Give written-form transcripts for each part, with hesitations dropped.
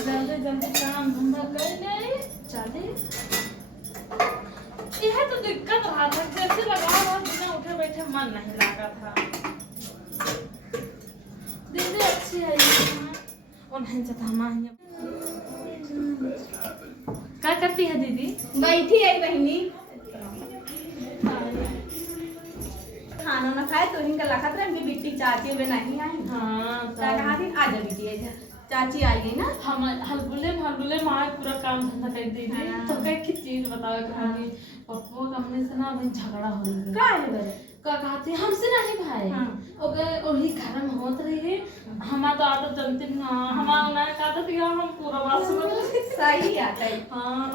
जल्दी जल्दी काम धंधा कर ले चले। यह तो दिक्कत रहा था, जैसे लगा रहा बिना उठे बैठे मन नहीं लगा था। दीदी अच्छी है और नहीं चाहता। क्या करती है दीदी? बैठी है बहनी, खाना ना खाए तो इनका लखत रहे कि बिट्टी चाची वे नहीं आई। हाँ क्या कहा थी आ जा बिट्टी चाची आई है ना। हम हलबुले माँ पूरा काम धंधा कर दी थी। हाँ। तो क्या की चीज बताओ कहानी पप्पू हमने से ना भाई झगड़ा हो गया। का है बरे का कहती हमसे नहीं भाई। हाँ। ओके वही घर में होत रही है। हमारा तो आदत जनते ना हमारा उन्हें कहता थी हम पूरा बात सुन सही आता है। हाँ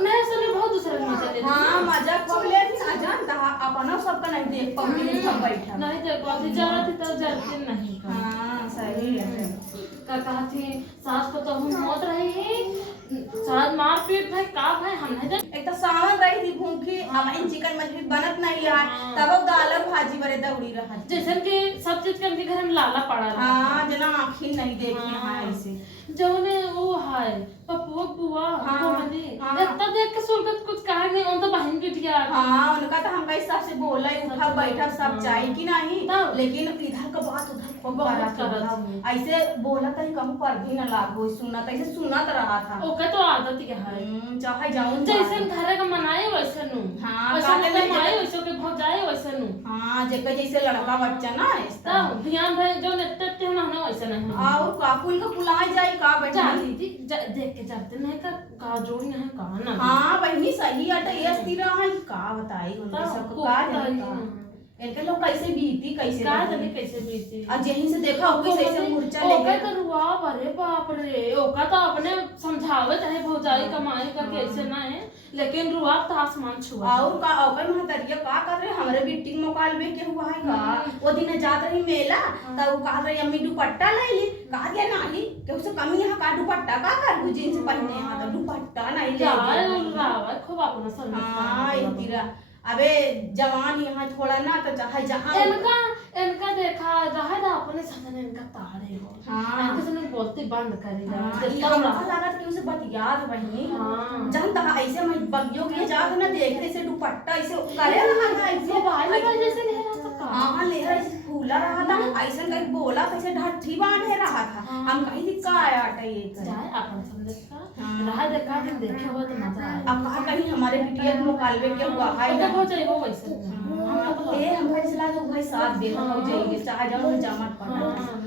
नहीं सुने बहुत दूसरे में चले हाँ मजाक खोले ना जानता अपना सबका नहीं देख पाऊंगी सब बैठा नहीं देख पाती जरूरत थी तो जलते नहीं का। हाँ सही है। का कहती सास को तो हम होत रही है साथ मार पीट भाई का भाई हम नहीं जान। एक तो सावन रही थी भूखी अब इन चिकन मछली बनत नहीं है तब वो दाल भाजी बरे दौड़ी रहा जैसे कि सब चीज के घर में लाला पड़ा रहा। हाँ जना आँखी नहीं देखी हाँ। हाँ ऐसे जो ने वो है पप्पू बुआ हाँ। कोमली हाँ। इतना देख के सुलगत कुछ कहा नहीं उन तो बहन की बिटिया। हाँ उनका तो हमका हिसाब से बोला उठा बैठा सब हाँ। चाहिए कि नहीं तब। लेकिन इधर का बात उधर खूब बहुत बड़ा करत था। है। ऐसे बोला कहीं कहूँ पर भी न लागो सुनत ऐसे सुनत रहा था। ओके तो आदत क्या है चाहे जाऊं जैसे घर का मनाए वैसे नु। हाँ, वैसे काटे न नहीं मनाए जाए। वैसे के भौज जाए वैसे नु। हाँ जेकर जैसे लड़का बच्चा ना इस तरह तब ध्यान रहे जो नेतृत्व होना ना वैसे नहीं होना। आओ काकुल का पुलाई जाई का जा बैठा दीदी देख के जाते नहीं का जोड़ी नहीं का ना। हाँ बहनी सही अट ये स्थिर रहा का बताई उनके सब तब का को जाने का इनके लोग कैसे बीती कैसे का रहती। जाने कैसे बीती। अब यहीं से देखा हो कैसे ऐसे मूर्छा ले ओका गए तो रुआ अरे बाप रे ओका तो अपने समझावे चाहे भौजाई कमाई करके ऐसे ना है लेकिन रुआ तो आसमान छुआ। और का औकर महतरिया का कर रहे हमरे बिट्टी के मुकालबे के हुआ है का वो दिन जात रही मेला तब वो कहा रही अम्मी दुपट्टा ले ली कहा दिया नाही कि उसे कमी यहाँ का दुपट्टा का कर वो जींस पहने यहाँ तो दुपट्टा नहीं ले यार गई। रावा खूब अपना समझ। हाँ इतिरा अबे जवान यहाँ थोड़ा ना तो चाहे जहाँ इनका देखा रहा था अपने सामने इनका तारे हो। हाँ। इनके सामने बोलते बंद करेगा। हाँ, ये हमका लगा था कि उसे बतियात बहनी हाँ। जानता ऐसे मैं बगियों के जात ना देख ऐसे दुपट्टा ऐसे करे रहा था ऐसे भाई का जैसे नहीं रहा था का। हाँ लेहर ऐसे फूला रहा था ऐसे कहीं बोला कैसे ढट्ठी बांधे रहा था हाँ। हम कहीं दिक्का आया ये जाए अपन समझ का हाँ। रहा देखा हम देखे हो तो मजा आया। अब कहा कहीं हमारे बिटिया के मुकालबे के हुआ है तो ना हो जाए वो वैसे ए हमका इसला तो भाई साथ दे हो जाएंगे चाहे जाओ ना जमात पड़ा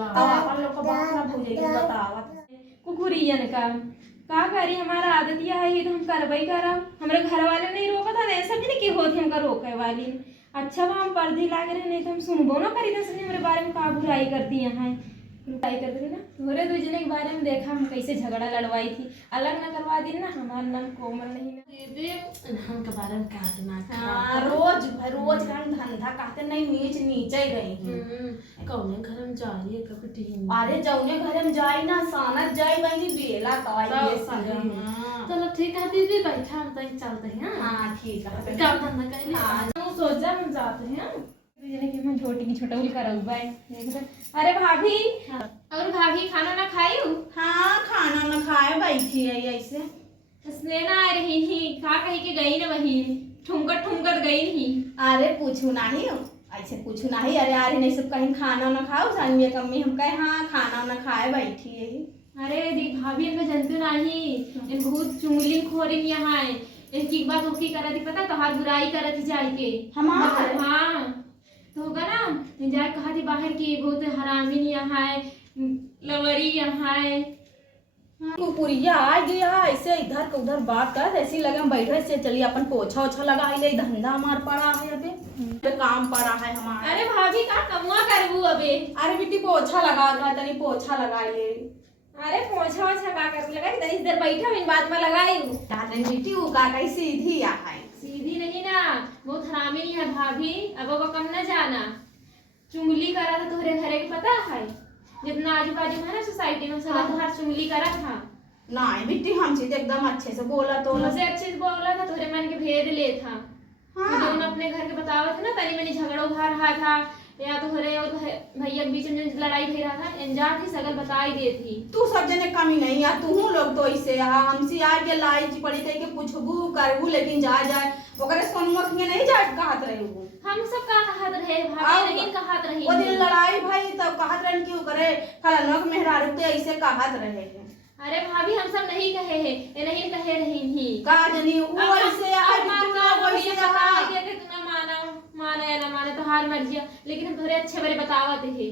अब अपन लोग का बात ना हो जाएगी बतावत कुकुरियन का करी हमारा आदत यह है तो हम करबई करब हमारे घर वाले नहीं रोकत है ऐसा भी नहीं कि होती हमका रोके वाली अच्छा वहाँ हम पर्दे लागे रहे नहीं तो हम सुनबो ना करी तो हमारे बारे में का बुराई करती यहाँ बुराई कर दी ना थोड़े दो जने के बारे में देखा हम कैसे झगड़ा लड़वाई थी अलग ना करवा दी ना हमारा नाम कोमल नहीं ना दीदी हम के बारे में क्या दिमाग हाँ रोज रोज रंग धंधा कहते नहीं नीच नीचे गई कौने घर में जा रही है कभी टीम। अरे जौने घर में जाई ना सानत जाई बहनी बेला तो ये संग चलो ठीक है दीदी बैठा हम तक चलते हैं। हाँ ठीक है काम धंधा कर ले। हाँ। हम सोचा हम जाते हैं जने कि हम छोटी की छोटा करौबा अरे भाभी और भाभी खाना ना खाई हाँ खाना ना खाए बैठी है ऐसे स्नेहा आ रही थी का कही के गई ना वही ठुमकत ठुमकत गई नहीं। अरे पूछू नहीं ऐसे पूछू नहीं अरे अरे नहीं सब कहीं खाना ना खाओ सानिया कम्मी हम कहे हाँ खाना ना खाए बैठी है। अरे दी भाभी इनको जनतु नहीं इन बहुत चुंगली खोरी यहाँ है इनकी बात ओकी करत थी पता तोहार बुराई करत थी जाई के हमार हाँ तो होगा ना जाए कहा थी बाहर की बहुत हरामी यहाँ है लवरी यहाँ है पुरिया आ गया ऐसे इधर का उधर बात कर ऐसी लगे हम बैठे से चलिए अपन पोछा ओछा लगा ले धंधा हमार पड़ा है अबे काम पड़ा है हमारा। अरे भाभी का कमुआ करबू अबे अरे बेटी पोछा लगा दो तनी पोछा लगा ले। अरे पोछा ओछा का कर लगा इधर इधर बैठा मैं बाद में लगाई दादन बेटी वो का कहीं सीधी आ है सीधी नहीं ना बहुत हरामी नहीं है भाभी अब वो कम न जाना चुंगली करा था तुम्हारे घरे के पता है जितना आजू बाजू है ना सोसाइटी में सब तुम्हार चुंगली करा था नहीं बिट्टी हमसे तो एकदम अच्छे से बोला तो मुझसे अच्छे से बोला था, थोड़े मन के भेद ले था। हाँ। उन अपने घर के बतावा थे ना, तनी मनी झगड़ा उठा रहा था या तो हरे और भैया के बीच में जो लड़ाई भई रहा था, अनजान थी सगल बताई दे थी। तू सब जने कमी नहीं है, तू लोग तो ऐसे हमसे आके लाई चिपड़ी कह के पूछबू करबू, लेकिन जा जाए ओकरे सोनुआ के नहीं जाट कहत रहे हो। हम सब का कहत रहे भाभी, लेकिन कहत रही वो दिन लड़ाई भाई तब कहत रहे कि करे फलाना के मेहरारू तो ऐसे कहत रहे हैं। अरे भाभी हम सब नहीं कहे हैं, ये नहीं कहे रही ही का जनी वो ऐसे आ वैसे आ थे तुम्हें माना या ना माने तो हार मर्जी है, लेकिन हम थोड़े अच्छे बड़े बतावत है।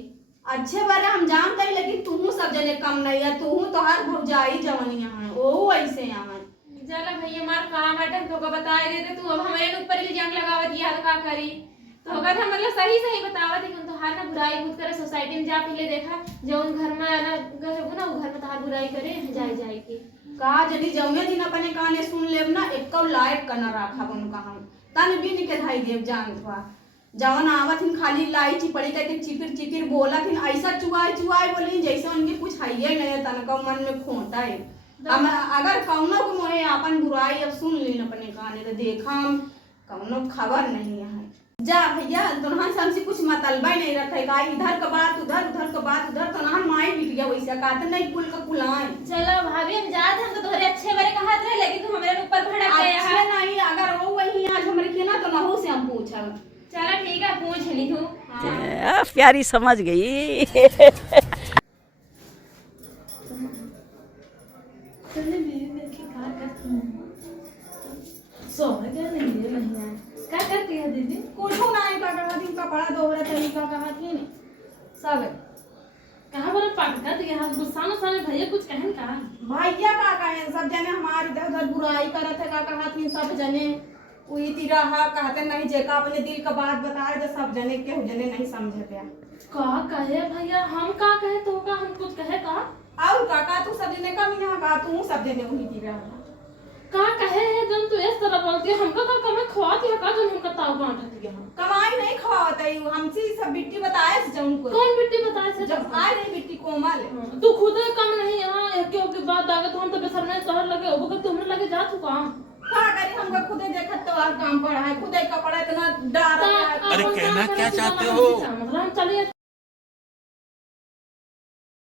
अच्छे बारे हम जानते हैं, लेकिन तू सब जने कम नहीं है, तू तो हर भौजाई जवानी है ओ ऐसे यहाँ चला भैया मार काम अटन तो का बताए देते, तू अब हमारे ऊपर इल्जाम लगावत या तो का करी तो होगा था, मतलब सही बतावत है कि तो हर ना बुराई खुद करे। सोसाइटी में जा पहले देखा जो उन घर में ना गए ना वो घर में तो हर बुराई करे जाए के का जनी जौने दिन अपने काने सुन लेब ना एक लायक करना रखा उनका हम तन भी निके धाई देव जानत बा जवन आवत हिन खाली लाई चिपड़ी करके चिपिर बोलत हिन ऐसा चुआई बोली जैसे उनके कुछ है नहीं, तनका मन में खोटा है। हम अगर कौनो को मोहे अपन बुराई अब सुन ली अपने काने तो देखा हम कौनो खबर नहीं है। जा भैया तोहन हमसे कुछ मतलबा नहीं रखे का, इधर का बात उधर उधर का बात उधर, तोहन माई बिटिया वैसे कहते नहीं कुल का कुलाए। चलो भाभी हम जाते हम तो तोहरे अच्छे बारे कहत रहे, लेकिन तू हमारे ऊपर भड़क गया है। नहीं अगर वो वही आज हमरे के ना तो नहु से हम पूछब। चलो ठीक है पूछ ली तू। प्यारी समझ गई। क्या करती है दीदी? कुछ नहीं का कहा दिन कपड़ा दोहरा तरीका कहा थी ने सब कहाँ बड़ा पटका दिया हाथ गुस्सा में भैया कुछ कहन का भैया का कहे सब जने हमारे इधर उधर बुराई करत है का कहा थी सब जने वही तीरा कहते नहीं जेका अपने दिल का बात बताए तो सब जने के जने नहीं समझते का कहे भैया, हम का कहे तो का हम कुछ कहे का और काका तू सब जने का मिना का तू सब जने वही तीरा का कहे है जन तू इस तरह बोलती है हमका का कमे खवाती है का जन हमका ताव बांट दिया हम कमाई नहीं खवाता है हमसे सब बिट्टी बताए से जौन को कौन बिट्टी बताए से जब आए रही बिट्टी कोमल तू खुद ही कम नहीं हां क्यों के बाद आगे तो हम तो बेसरने शहर लगे ओबो के तुमने लगे जा तू का करी हमका खुदे देखत तो और काम पड़ा है खुदे कपड़ा इतना डार अरे कहना क्या चाहते हो? मतलब हम चलिए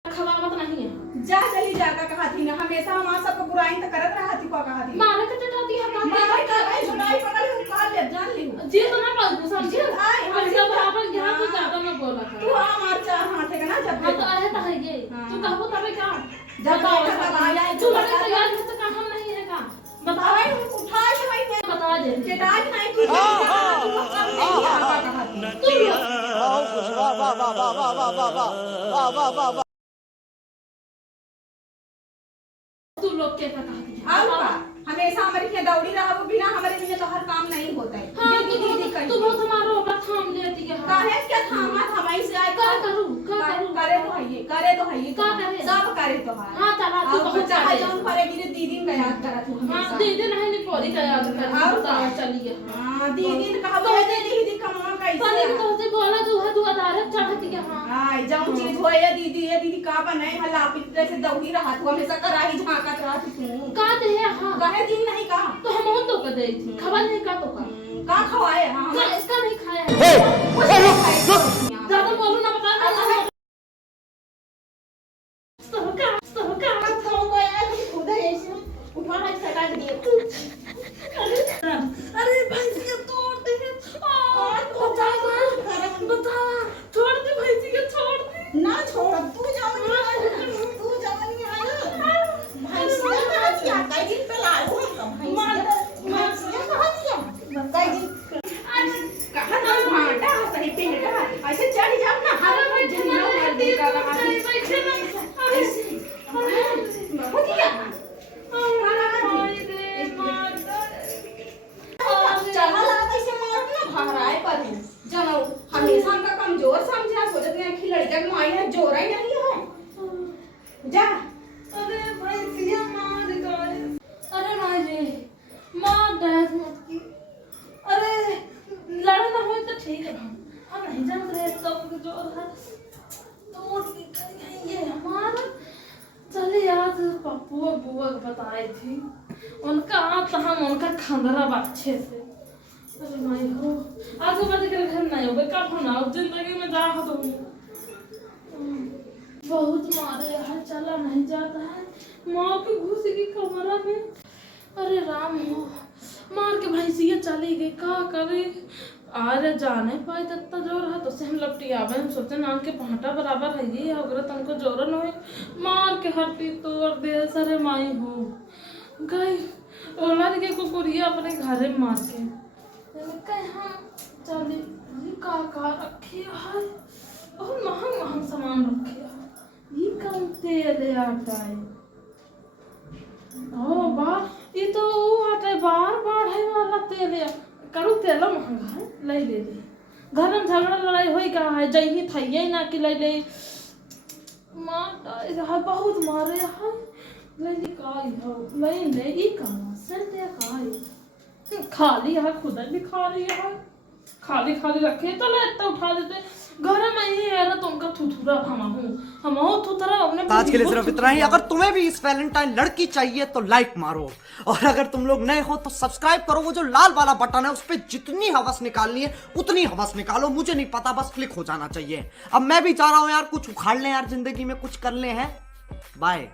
खवावत नहीं है जा चली जाकर कहा थी ना हमेशा हमारा सबको बुराई तो करत रहा थी को कहा थी मारे के चटाती है मारे का भाई छुड़ाई पकड़ हम काल ले जान ली जी तो ना पाल समझे आए हम सब बराबर यहां कुछ ज्यादा ना बोला था तू हमार चार हाथ है ना जब हम तो आए तो है ये तू कहबो तबे का जब तब आ जाए तू लगे तो यार तो काम हम नहीं है का बताओ उठा के भाई बता दे के डाल नहीं की तू लोग के पता हमेशा हमारे के दौड़ी रहा वो बिना हमारे लिए तो हर काम नहीं होता है हां दीदी तू बहुत हमारा होगा थाम लेती है काहे क्या थामा थमाई से आए का करूं करे तो है ये का करे सब करे तो है हां चला तू बहुत चाहे चाहे जौन करेगी रे दीदी का याद करा तू हां दीदी नहीं नहीं पौड़ी का याद कर और बता चलिए हां दीदी ने कहा बोले दीदी कमा कैसे पहले तो से बोला तू अदालत चढ़ती है हां हां जौन चीज होए ये दीदी का बनाए हला पितरे से दौड़ी रहा तू हमेशा कराही झांकत रहा तू का दे हां कहे दिन नहीं का तो हम तो कर दे खबर नहीं का तो का खवाए हां का इसका नहीं खाया है ज्यादा बोलू ना बता तो का तो गया खुद ऐसे उठा के सटा दिए अरे भैंसी के तोड़ दे बता छोड़ दे भैंसी के छोड़ दे ना छोड़ तू जावनी भैंसिया कहा दिया कई दिन पे लाओ भैंसिया कहा दिया कई दिन कहा ना भांटा सही पे हटा ऐसे चढ़ जाओ ना हर बैठे ना मर्दी का बैठे ना ऐसे हो दिया चढ़ा लगा कैसे मारो ना भराए पर जनो हमेशा हमका कमजोर समझा सोचते हैं कि लड़का के माई है जोरा ही नहीं है जा अरे भैंसिया मार गए अरे मारे मार डांस मत की अरे लड़ा ना हो तो ठीक है हम नहीं जान रहे सब जो है तो ये हमारा चले यार पप्पू बुआ आई थी उनका तो हम उनका खंडरा अच्छे से। अरे माई हो आगे बढ़ के घर नहीं होगा कब होना जिंदगी में जा हो तो बहुत मारे है चला नहीं जाता है माँ की घुस गई कमरा में। अरे राम हो मार के भैंसिया चली गई का करे आज जाने पाए इतना जोर है तो से हम लपटियावे हम सोचे नाम के भाटा बराबर है ये अगर तुमको जोरन हो मार के हड्डी तोड़ दे सरे माई हो गई औलाद के कुकुरिया अपने घर में मार के हम चले का रखे है और महंग सामान रखे है ये कम तेल आटा है ओ बा ये तो आटा बार है वाला तेल है करू तेल महंगा है ले ले घर में झगड़ा लड़ाई होई का है जही थइए ना कि ले ले मार है बहुत मारे है ले ले काई हो ले ले ई का से दे काई खाली है खुद भी खाली है खाली रखे तो लेते उठा देते घर में ही है ना तुमका थुथुरा हम थुथुरा अपने आज के लिए सिर्फ इतना ही। अगर तुम्हें भी इस वैलेंटाइन लड़की चाहिए तो लाइक मारो और अगर तुम लोग नए हो तो सब्सक्राइब करो। वो जो लाल वाला बटन है उस पर जितनी हवस निकालनी है उतनी हवस निकालो, मुझे नहीं पता बस क्लिक हो जाना चाहिए। अब मैं भी चाह रहा हूं यार कुछ उखाड़ लें यार, जिंदगी में कुछ कर ले हैं। बाय।